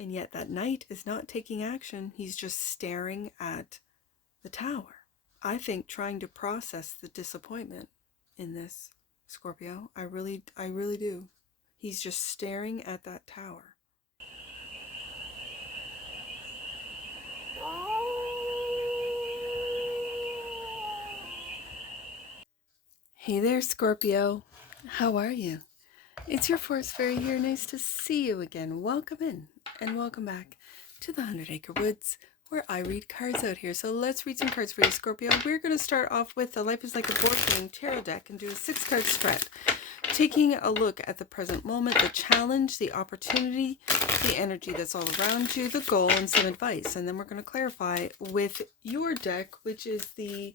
And yet that knight is not taking action. He's just staring at the tower. I think trying to process the disappointment in this, Scorpio. I really do. He's just staring at that tower. Hey there, Scorpio. How are you? It's your Force Fairy here. Nice to see you again. Welcome in and welcome back to the 100 Acre Woods, where I read cards out here. So let's read some cards for you, Scorpio. We're going to start off with the Life is Like a Board Game tarot deck and do a 6-card spread. Taking a look at the present moment, the challenge, the opportunity, the energy that's all around you, the goal, and some advice. And then we're going to clarify with your deck, which is the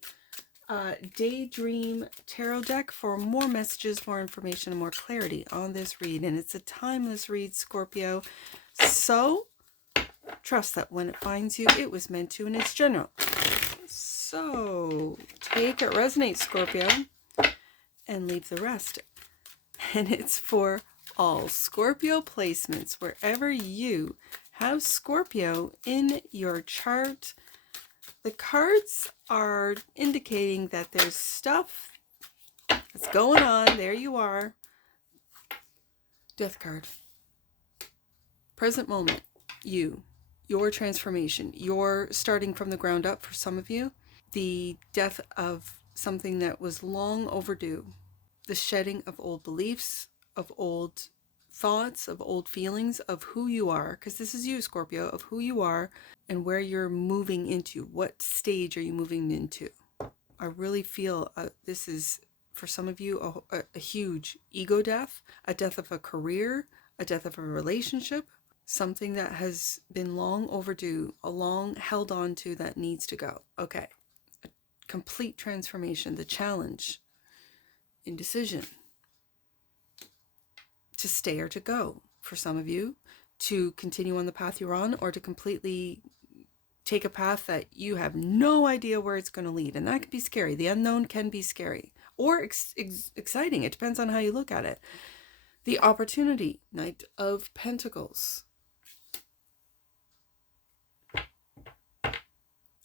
Daydream tarot deck, for more messages, more information, and more clarity on this read. And it's a timeless read, Scorpio. So trust that when it finds you, it was meant to, and it's general. So take it, resonate, Scorpio, and leave the rest. And it's for all Scorpio placements, wherever you have Scorpio in your chart. The cards are indicating that there's stuff that's going on. There you are. Death card. Present moment. Your transformation. You're starting from the ground up for some of you. The death of something that was long overdue. The shedding of old beliefs, of old thoughts, of old feelings, of who you are. Because this is you, Scorpio, of who you are and where you're moving into. What stage are you moving into? I really feel this is, for some of you, a huge ego death, a death of a career, a death of a relationship, something that has been long overdue, a long held on to that needs to go. Okay. A complete transformation, the challenge, indecision, to stay or to go for some of you, to continue on the path you're on, or to completely take a path that you have no idea where it's going to lead. And that can be scary. The unknown can be scary or exciting. It depends on how you look at it. The opportunity, Knight of Pentacles.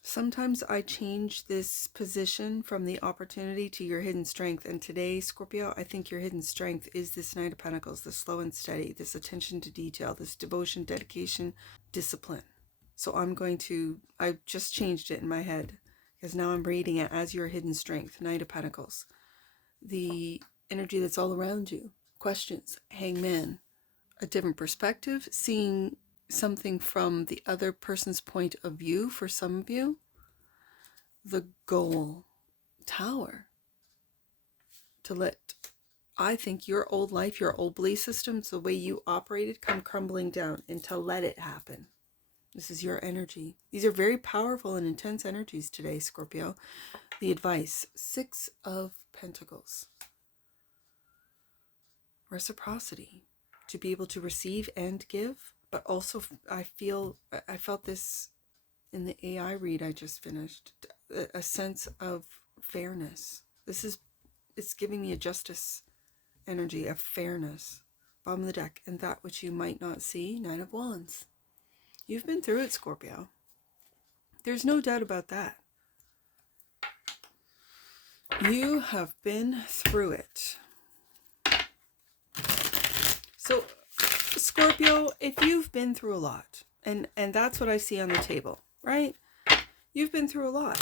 Sometimes I change this position from the opportunity to your hidden strength. And today, Scorpio, I think your hidden strength is this Knight of Pentacles, the slow and steady, this attention to detail, this devotion, dedication, discipline. So I just changed it in my head because now I'm reading it as your hidden strength, Knight of Pentacles. The energy that's all around you. Questions, Hangman, a different perspective, seeing something from the other person's point of view for some of you. The goal, Tower. To let, I think, your old life, your old belief systems, the way you operated, come crumbling down, and to let it happen. This is your energy. These are very powerful and intense energies today, Scorpio. The advice, 6 of Pentacles. Reciprocity, to be able to receive and give, but also I felt this in the AI read I just finished, a sense of fairness. It's giving me a justice energy of fairness. Bottom of the deck, and that which you might not see, 9 of Wands. You've been through it, Scorpio. There's no doubt about that. You have been through it. So, Scorpio, if you've been through a lot, and that's what I see on the table, right? You've been through a lot.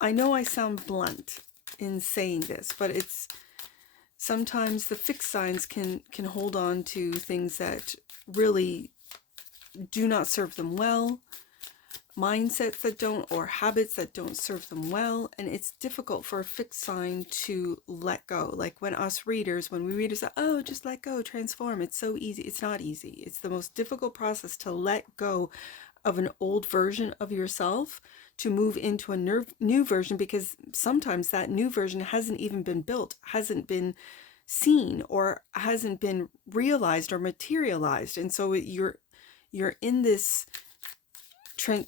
I know I sound blunt in saying this, but it's sometimes the fixed signs can hold on to things that really do not serve them well, mindsets that don't, or habits that don't serve them well, and it's difficult for a fixed sign to let go. Like when us readers, when we readers say, oh, just let go, transform, it's so easy. It's not easy. It's the most difficult process to let go of an old version of yourself to move into a new version, because sometimes that new version hasn't even been built, hasn't been seen, or hasn't been realized or materialized. And so you're in this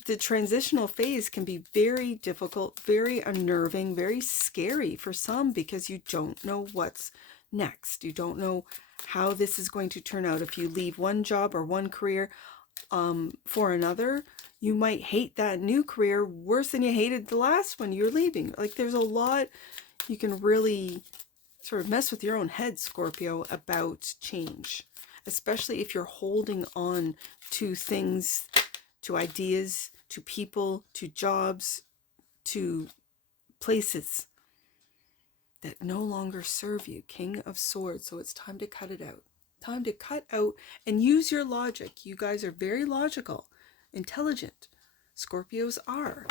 the transitional phase can be very difficult, very unnerving, very scary for some, because you don't know what's next. You don't know how this is going to turn out. If you leave one job or one career for another, you might hate that new career worse than you hated the last one you're leaving. Like, there's a lot you can really sort of mess with your own head, Scorpio, about change, especially if you're holding on to things, to ideas, to people, to jobs, to places that no longer serve you. King of Swords. So it's time to cut it out. Time to cut out and use your logic. You guys are very logical, intelligent. Scorpios are.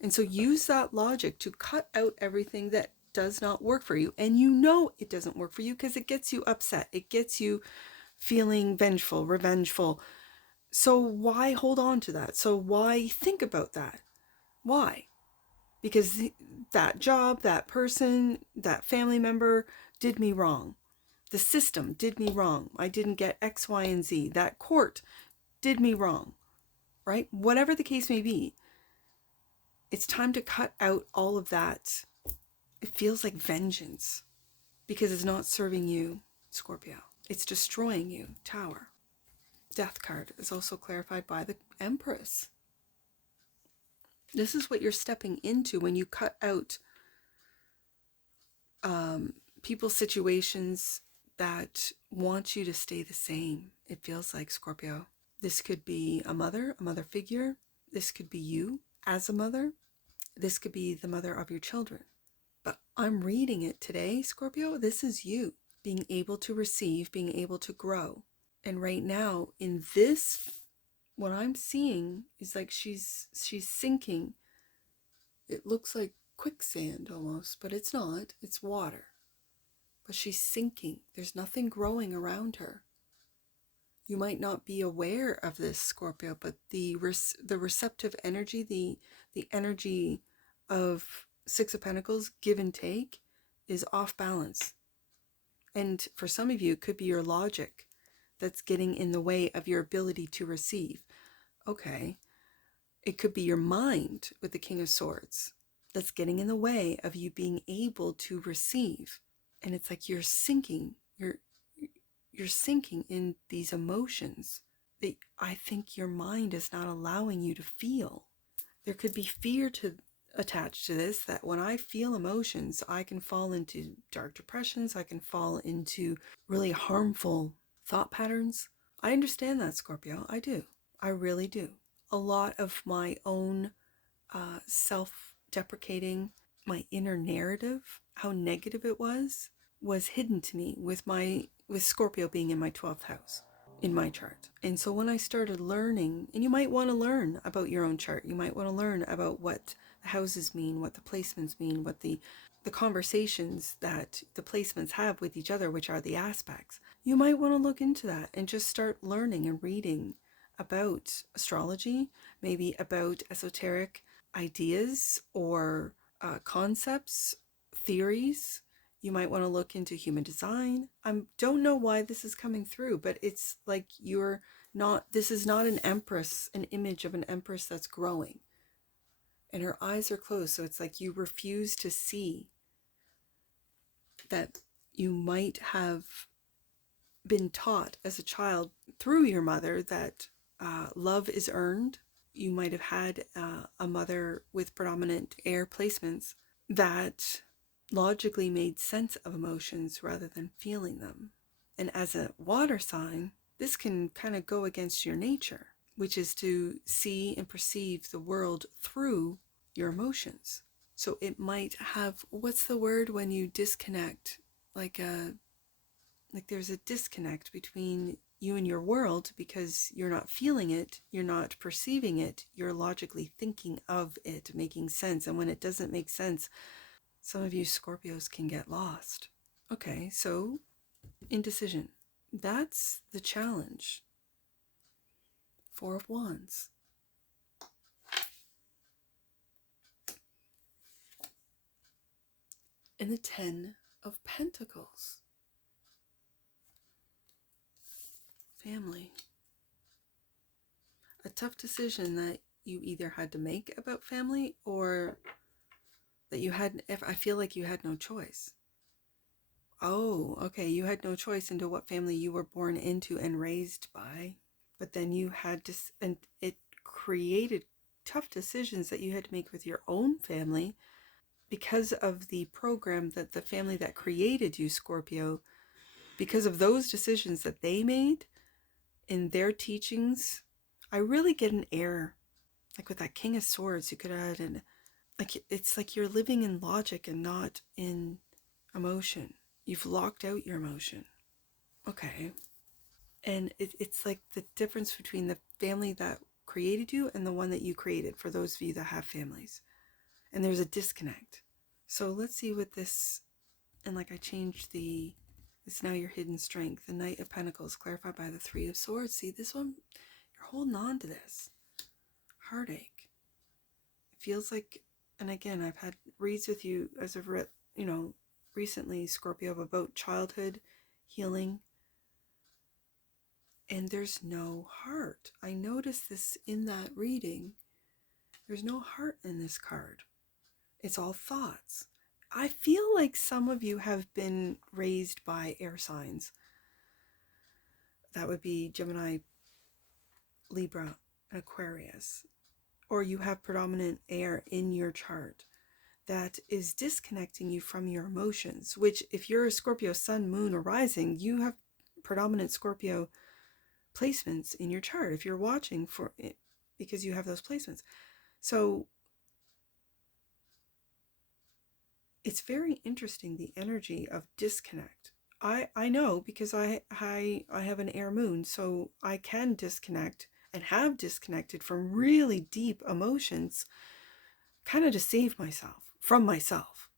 And so use that logic to cut out everything that does not work for you. And you know it doesn't work for you because it gets you upset. It gets you feeling vengeful, revengeful. So why hold on to that? So why think about that? Why? Because that job, that person, that family member did me wrong. The system did me wrong. I didn't get X, Y, and Z. That court did me wrong, right? Whatever the case may be, it's time to cut out all of that. It feels like vengeance because it's not serving you, Scorpio. It's destroying you, Tower. Death card is also clarified by the Empress. This is what you're stepping into when you cut out people, situations that want you to stay the same. It feels like, Scorpio. This could be a mother figure. This could be you as a mother. This could be the mother of your children. But I'm reading it today, Scorpio. This is you being able to receive, being able to grow. And right now in this, what I'm seeing is like she's sinking. It looks like quicksand almost, but it's not. It's water. But she's sinking. There's nothing growing around her. You might not be aware of this, Scorpio, but the receptive energy, the energy of Six of Pentacles, give and take, is off balance. And for some of you, it could be your logic that's getting in the way of your ability to receive. Okay. It could be your mind with the King of Swords that's getting in the way of you being able to receive. And it's like you're sinking. You're sinking in these emotions that I think your mind is not allowing you to feel. There could be fear attached to this, that when I feel emotions, I can fall into dark depressions. I can fall into really harmful thought patterns. I understand that, Scorpio. I do. I really do. A lot of my own self-deprecating, my inner narrative, how negative it was hidden to me with Scorpio being in my 12th house in my chart. And so when I started learning, and you might want to learn about your own chart, you might want to learn about what the houses mean, what the placements mean, what the conversations that the placements have with each other, which are the aspects. You might want to look into that and just start learning and reading about astrology, maybe about esoteric ideas or concepts, theories. You might want to look into human design. I don't know why this is coming through, but it's like this is not an empress, an image of an empress that's growing. And her eyes are closed, so it's like you refuse to see that you might have been taught as a child through your mother that love is earned. You might have had a mother with predominant air placements that logically made sense of emotions rather than feeling them. And as a water sign, this can kind of go against your nature, which is to see and perceive the world through your emotions. So it might have, what's the word when you disconnect? Like there's a disconnect between you and your world because you're not feeling it, you're not perceiving it, you're logically thinking of it making sense. And when it doesn't make sense, some of you Scorpios can get lost. Okay, so indecision. That's the challenge. Four of Wands. And the Ten of Pentacles. Family. A tough decision that you either had to make about family or that you had, if I feel like you had no choice. Oh, okay. You had no choice into what family you were born into and raised by. But then you had to, and it created tough decisions that you had to make with your own family because of the program that the family that created you, Scorpio, because of those decisions that they made in their teachings. I really get an air, like with that King of Swords, you could add an, like, it's like you're living in logic and not in emotion. You've locked out your emotion. Okay. And it's like the difference between the family that created you and the one that you created, for those of you that have families. And there's a disconnect. So let's see what this, and like I changed the, it's now your hidden strength. The Knight of Pentacles, clarified by the Three of Swords. See, this one, you're holding on to this. Heartache. It feels like, and again, I've had reads with you as of, recently, Scorpio, about childhood healing. And there's no heart. I noticed this in that reading. There's no heart in this card. It's all thoughts. I feel like some of you have been raised by air signs. That would be Gemini, Libra, and Aquarius. Or you have predominant air in your chart that is disconnecting you from your emotions, which if you're a Scorpio sun, moon, or rising, you have predominant Scorpio placements in your chart if you're watching for it, because you have those placements. So it's very interesting, the energy of disconnect. I know because I have an air moon, so I can disconnect and have disconnected from really deep emotions, kind of to save myself from myself.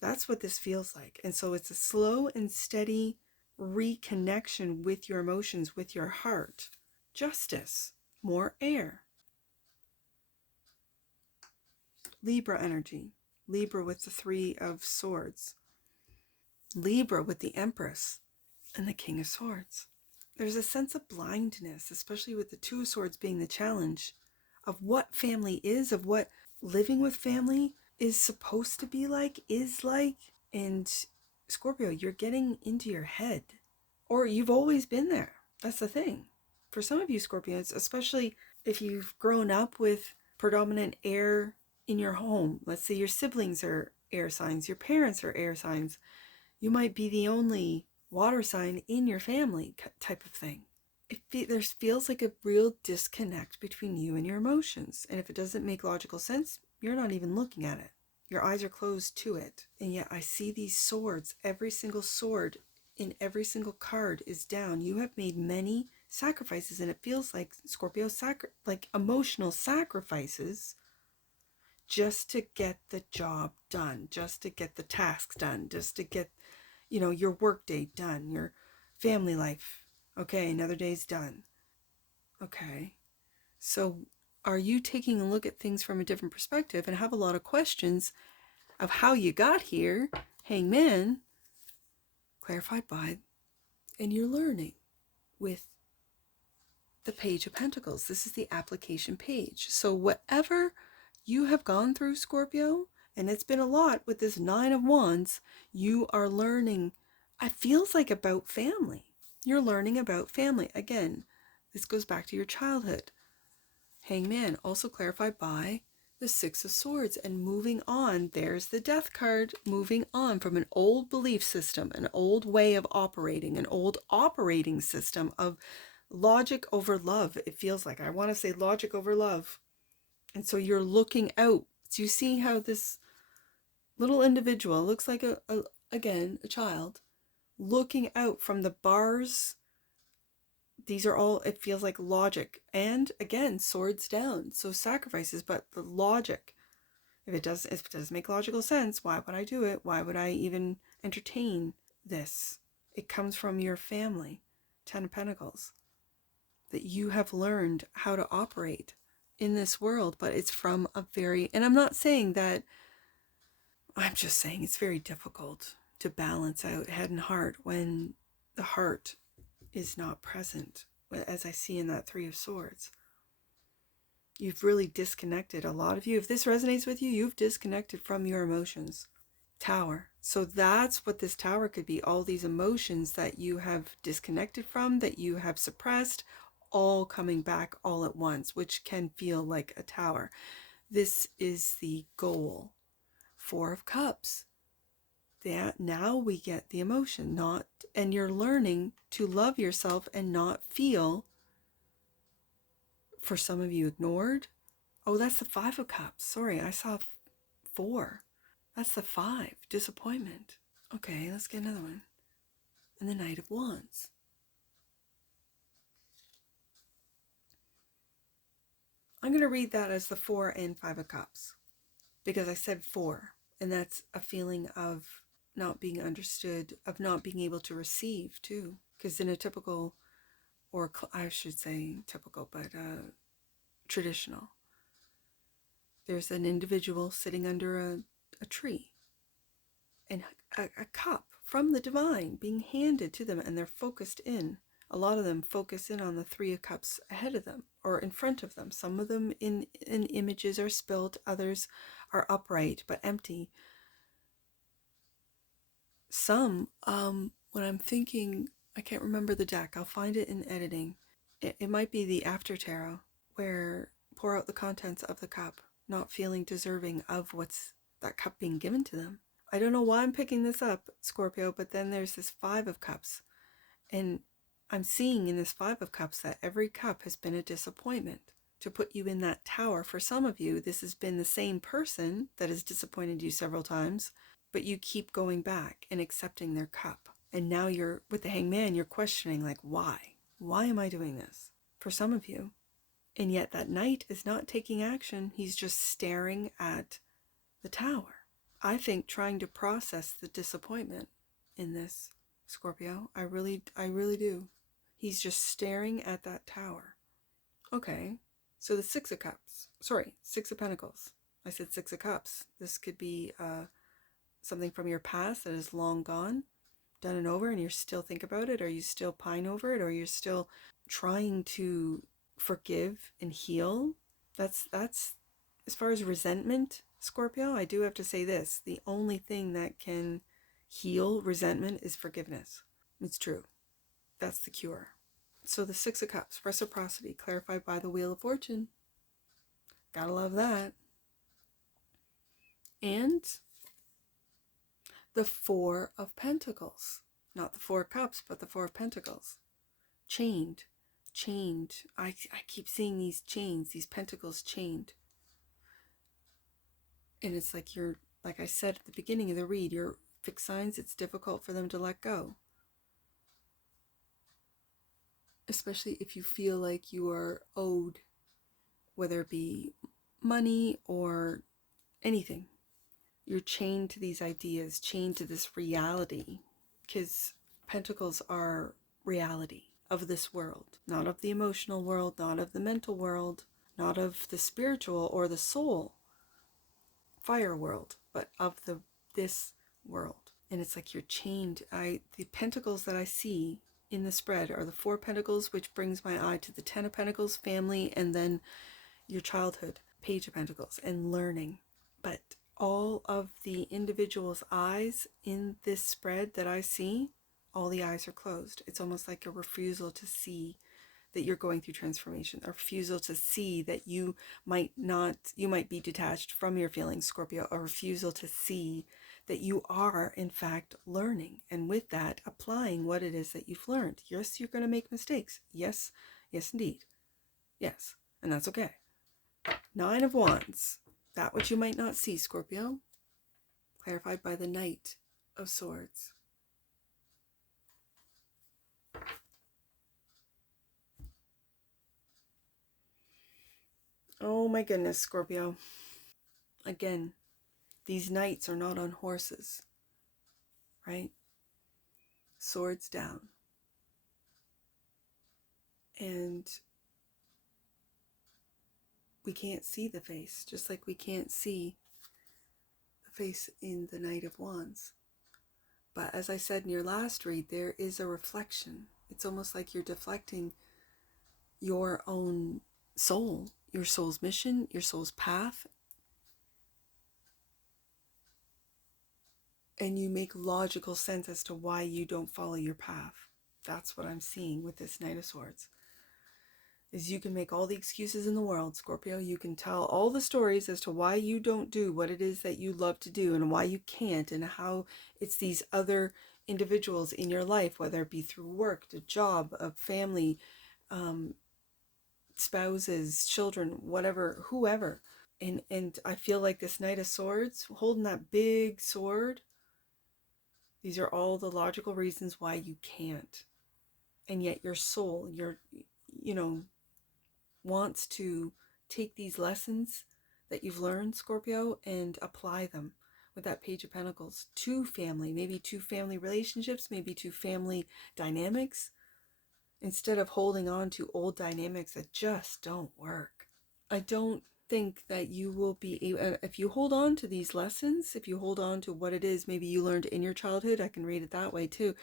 That's what this feels like. And so it's a slow and steady reconnection with your emotions, with your heart. Justice, more air. Libra energy. Libra with the Three of Swords. Libra with the Empress and the King of Swords. There's a sense of blindness, especially with the Two of Swords being the challenge of what family is, of what living with family is supposed to be like, is like. And Scorpio, you're getting into your head, or you've always been there. That's the thing. For some of you Scorpions, especially if you've grown up with predominant air in your home, let's say your siblings are air signs, your parents are air signs, you might be the only water sign in your family type of thing. There feels like a real disconnect between you and your emotions. And if it doesn't make logical sense, you're not even looking at it. Your eyes are closed to it. And yet I see these swords. Every single sword in every single card is down. You have made many sacrifices, and it feels like Scorpio like emotional sacrifices just to get the job done, just to get the tasks done, just to get, your work day done, your family life. Okay, another day's done. Okay. So are you taking a look at things from a different perspective and have a lot of questions of how you got here? Hangman, clarified by, and you're learning with the Page of Pentacles. This is the application page. So whatever you have gone through, Scorpio, and it's been a lot with this Nine of Wands, you are learning, it feels like, about family. You're learning about family. Again, this goes back to your childhood. Hangman, also clarified by the Six of Swords, and moving on. There's the Death card, moving on from an old belief system, an old way of operating, an old operating system of logic over love. It feels like, I want to say logic over love. And so you're looking out. Do you see how this little individual looks like again, a child, looking out from the bars? These are all, it feels like logic. And again, swords down. So sacrifices, but the logic. If it doesn't make logical sense, why would I do it? Why would I even entertain this? It comes from your family. Ten of Pentacles. That you have learned how to operate in this world, but it's from a very, and I'm not saying that, I'm just saying it's very difficult to balance out head and heart when the heart is not present, as I see in that Three of Swords. You've really disconnected. A lot of you, if this resonates with you, you've disconnected from your emotions. Tower. So that's what this tower could be. All these emotions that you have disconnected from, that you have suppressed, all coming back all at once, which can feel like a tower. This is the goal. Four of Cups. That now we get the emotion, not, and you're learning to love yourself and not feel, for some of you, ignored. Oh, that's the Five of Cups. Sorry, I saw four. That's the five. Disappointment. Okay, let's get another one. And the Knight of Wands. I'm going to read that as the Four and Five of Cups because I said four, and that's a feeling of not being understood, of not being able to receive too. Because in a typical, or I should say typical, but traditional, there's an individual sitting under a tree and a cup from the divine being handed to them, and they're focused in. A lot of them focus in on the Three of Cups ahead of them or in front of them. Some of them in images are spilt, others are upright but empty. Some, when I'm thinking, I can't remember the deck, I'll find it in editing. It might be the After Tarot, where pour out the contents of the cup, not feeling deserving of what's that cup being given to them. I don't know why I'm picking this up, Scorpio, but then there's this Five of Cups. And I'm seeing in this Five of Cups that every cup has been a disappointment to put you in that tower. For some of you, this has been the same person that has disappointed you several times, but you keep going back and accepting their cup. And now you're with the Hangman, you're questioning, like, why? Why am I doing this? For some of you. And yet that knight is not taking action. He's just staring at the tower. I think trying to process the disappointment in this, Scorpio. I really do. He's just staring at that tower. Okay, so the Six of Cups. Sorry, Six of Pentacles. I said Six of Cups. This could be something from your past that is long gone, done and over, and you still think about it, or you still pine over it, or you're still trying to forgive and heal. That's as far as resentment, Scorpio, I do have to say this. The only thing that can heal resentment is forgiveness. It's true. That's the cure. So the Six of Cups, reciprocity, clarified by the Wheel of Fortune. Gotta love that. And the Four of Pentacles. Not the Four of Cups, but the Four of Pentacles. Chained. I keep seeing these chains, these pentacles chained. And it's like you're, like I said at the beginning of the read, your fixed signs, it's difficult for them to let go. Especially if you feel like you are owed, whether it be money or anything. You're chained to these ideas, chained to this reality, because pentacles are reality of this world, not of the emotional world, not of the mental world, not of the spiritual or the soul fire world, but of this world. And it's like you're chained. The pentacles that I see in the spread are the Four Pentacles, which brings my eye to the Ten of Pentacles, family, and then your childhood, Page of Pentacles, and learning. But all of the individual's eyes in this spread that I see, all the eyes are closed. It's almost like a refusal to see that you're going through transformation, a refusal to see that you might be detached from your feelings, Scorpio, a refusal to see that you are, in fact, learning. And with that, applying what it is that you've learned. Yes, you're going to make mistakes. Yes, indeed. Yes, and that's okay. Nine of Wands. That which you might not see, Scorpio. Clarified by the Knight of Swords. Oh my goodness, Scorpio. Again, these knights are not on horses, right? Swords down. And we can't see the face, just like we can't see the face in the Knight of Wands. But as I said in your last read, there is a reflection. It's almost like you're deflecting your own soul, your soul's mission, your soul's path. and you make logical sense as to why you don't follow your path. That's what I'm seeing with this Knight of Swords. Is you can make all the excuses in the world, Scorpio. You can tell all the stories as to why you don't do what it is that you love to do and why you can't, and how it's these other individuals in your life, whether it be through work, a job, a family, spouses, children, whatever, whoever. And I feel like this Knight of Swords, holding that big sword, these are all the logical reasons why you can't. And yet your soul, wants to take these lessons that you've learned, Scorpio, and apply them with that Page of Pentacles to family, maybe to family relationships, maybe to family dynamics, instead of holding on to old dynamics that just don't work. I don't think that you will be able, if you hold on to these lessons, if you hold on to what it is maybe you learned in your childhood, I can read it that way too,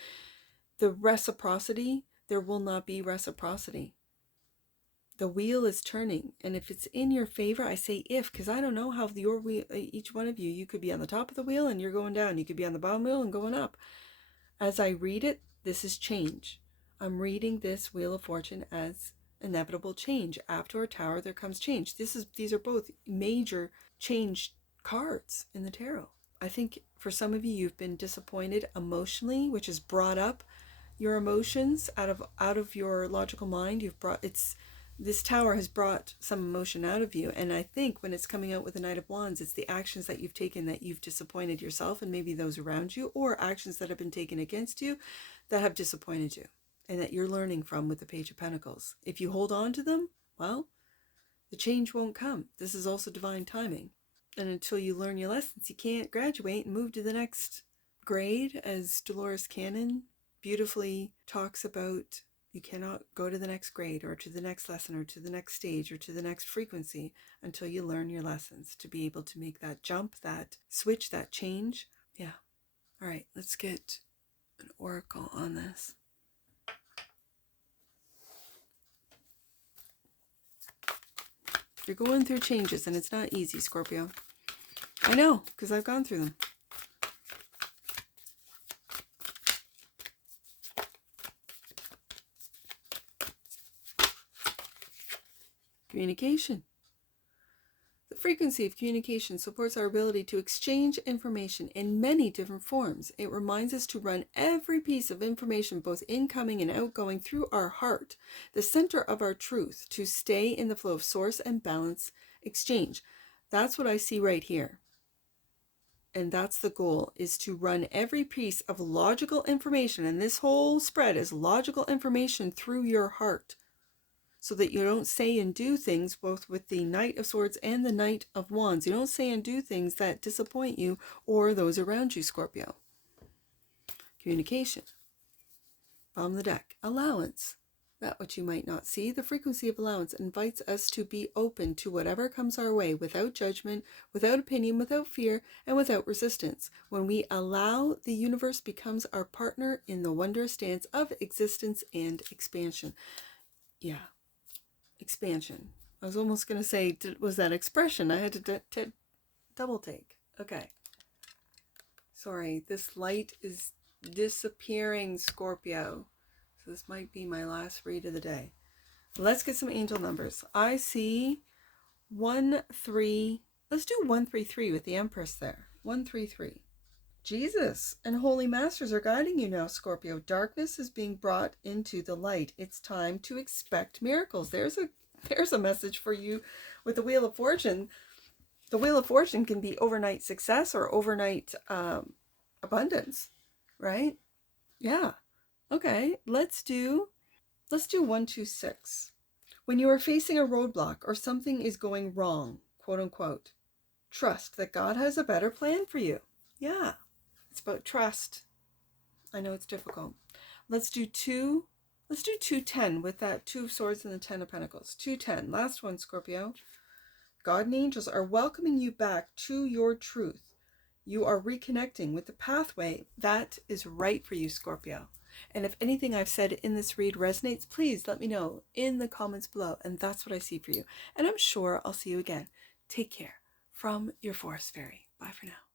the reciprocity, there will not be reciprocity. The wheel is turning, and if it's in your favor, I say if, because I don't know how your wheel, each one of you, you could be on the top of the wheel and you're going down, you could be on the bottom wheel and going up. As I read it, this is change. I'm reading this Wheel of Fortune as inevitable change. After a tower, there comes change. These are both major change cards in the tarot. I think for some of you, you've been disappointed emotionally, which has brought up your emotions out of your logical mind. This tower has brought some emotion out of you, and I think when it's coming out with the Knight of Wands, it's the actions that you've taken that you've disappointed yourself and maybe those around you, or actions that have been taken against you that have disappointed you, and that you're learning from with the Page of Pentacles. If you hold on to them, well, the change won't come. This is also divine timing. And until you learn your lessons, you can't graduate and move to the next grade, as Dolores Cannon beautifully talks about. You cannot go to the next grade or to the next lesson or to the next stage or to the next frequency until you learn your lessons to be able to make that jump, that switch, that change. Yeah. All right, let's get an oracle on this. You're going through changes and it's not easy, Scorpio. I know, because I've gone through them. Communication. The frequency of communication supports our ability to exchange information in many different forms. It reminds us to run every piece of information, both incoming and outgoing, through our heart, the center of our truth, to stay in the flow of source and balance exchange. That's what I see right here. And that's the goal, is to run every piece of logical information, and this whole spread is logical information, through your heart, so that you don't say and do things, both with the Knight of Swords and the Knight of Wands. You don't say and do things that disappoint you or those around you, Scorpio. Communication. Bottom of the deck. Allowance. That which you might not see. The frequency of allowance invites us to be open to whatever comes our way, without judgment, without opinion, without fear, and without resistance. When we allow, the universe becomes our partner in the wondrous dance of existence and expansion. Yeah. Expansion. I was almost going to say, was that expression? I had to double take. Okay. Sorry, this light is disappearing, Scorpio. So this might be my last read of the day. Let's get some angel numbers. I see 1, 3. Let's do 133 with the Empress there. 133. Jesus and Holy Masters are guiding you now, Scorpio. Darkness is being brought into the light. It's time to expect miracles. There's a message for you with the Wheel of Fortune. The Wheel of Fortune can be overnight success or overnight abundance, right? Yeah. Okay, let's do 126. When you are facing a roadblock or something is going wrong, quote unquote, trust that God has a better plan for you. Yeah. It's about trust. I know it's difficult. Let's do 210 with that 2 of Swords and the 10 of Pentacles. 210. Last one, Scorpio. God and angels are welcoming you back to your truth. You are reconnecting with the pathway that is right for you, Scorpio. And if anything I've said in this read resonates, please let me know in the comments below. And that's what I see for you. And I'm sure I'll see you again. Take care. From your Forest Fairy. Bye for now.